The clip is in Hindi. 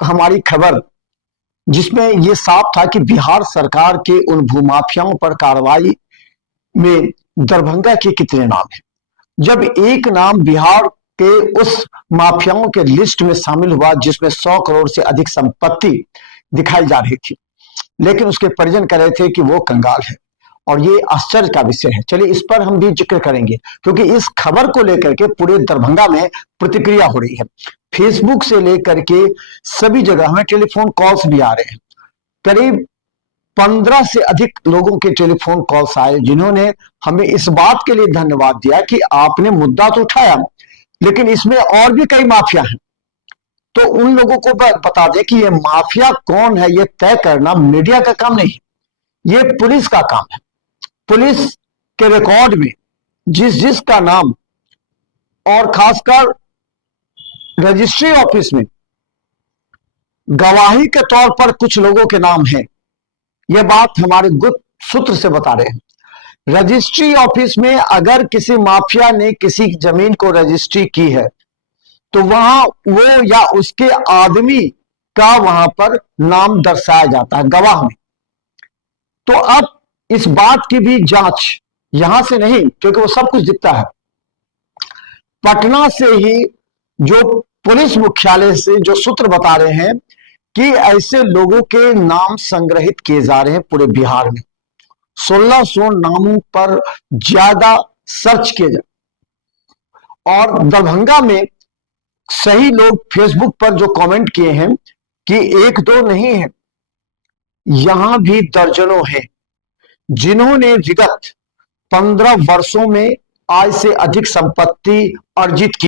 हमारी खबर जिसमें ये साफ था कि बिहार सरकार के उन भूमाफियाओं पर कार्रवाई में दरभंगा के कितने नाम हैं। जब एक नाम बिहार के उस माफियाओं के लिस्ट में शामिल हुआ जिसमें 100 करोड़ से अधिक संपत्ति दिखाई जा रही थी, लेकिन उसके परिजन कह रहे थे कि वो कंगाल है, और ये आश्चर्य का विषय है। चलिए इस पर हम भी जिक्र करेंगे, क्योंकि इस खबर को लेकर के पूरे दरभंगा में प्रतिक्रिया हो रही है। फेसबुक से लेकर के सभी जगह हमें टेलीफोन कॉल्स भी आ रहे हैं। करीब 15 से अधिक लोगों के टेलीफोन कॉल्स आए, जिन्होंने हमें इस बात के लिए धन्यवाद दिया कि आपने मुद्दा तो उठाया, लेकिन इसमें और भी कई माफिया हैं। तो उन लोगों को बता दें कि ये माफिया कौन है, ये तय करना मीडिया का काम नहीं, ये पुलिस का काम है। पुलिस के रिकॉर्ड में जिस का नाम और खासकर रजिस्ट्री ऑफिस में गवाही के तौर पर कुछ लोगों के नाम हैं, यह बात हमारे गुप्त सूत्र से बता रहे हैं। रजिस्ट्री ऑफिस में अगर किसी माफिया ने किसी जमीन को रजिस्ट्री की है तो वहां वो या उसके आदमी का वहां पर नाम दर्शाया जाता है गवाह में। तो अब इस बात की भी जांच यहां से नहीं, क्योंकि वो सब कुछ दिखता है, पटना से ही जो पुलिस मुख्यालय से जो सूत्र बता रहे हैं कि ऐसे लोगों के नाम संग्रहित किए जा रहे हैं पूरे बिहार में। 1600 नामों पर ज्यादा सर्च किए जा, और दरभंगा में सही लोग फेसबुक पर जो कमेंट किए हैं कि एक दो नहीं है, यहां भी दर्जनों हैं जिन्होंने विगत 15 वर्षों में आय से अधिक संपत्ति अर्जित की।